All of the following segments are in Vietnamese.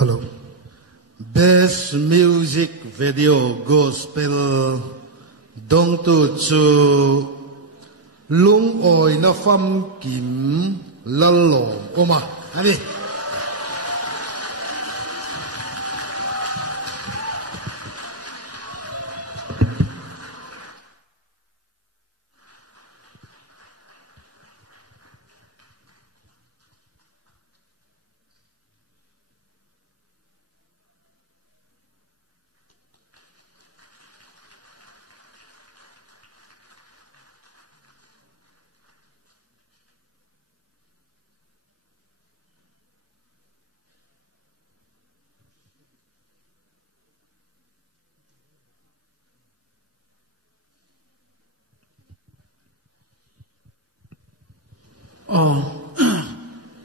Hello. Best music video gospel dong tu chu lung oi na pham kim lalong oma ani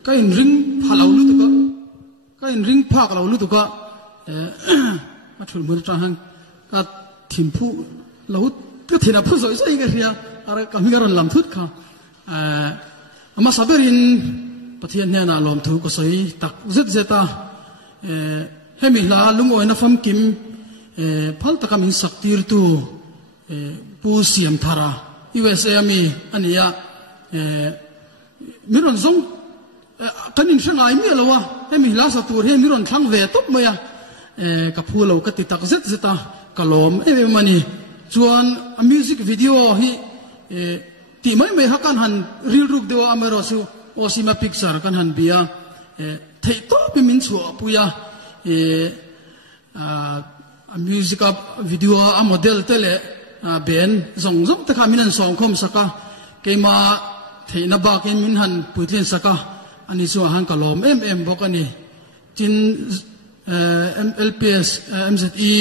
cái ring phá lâu lúc đó cái ring phá lâu lúc đó mà chụp mưa trăng hàng cái thím phụ lâu cái thím phụ rồi sao cái gì à cái mình cái làm thút cả mà sao bây giờ bắt hiện nay là làm thút có sai tắc rất rất ta hay mình là lúc ngồi nó phàm kim phal ta mình sắc tir tu pu siam thara USA mi anh ya mi ron zong kan in sang ai mi lawa he mi la sa tur he mi ron thang ve top maya ka phulo ka ti tak zet zeta kalom mani chuan a music video hi ti mai hakan han ril ruk dewa amero su osima picture kan han bia thei to bi min chu puya a music video a model tele ben zong zong ta khaminan song khom saka keima thei na ba ke min han puitlen saka ani so han kalom bokani tin MLPS MZE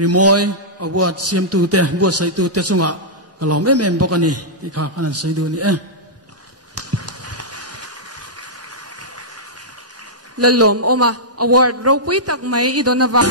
Rimoy award CM2 te bo sai tu te sunga kalom bokani ti kha kan sai du ni lalom oma award ro pui tak mai idona va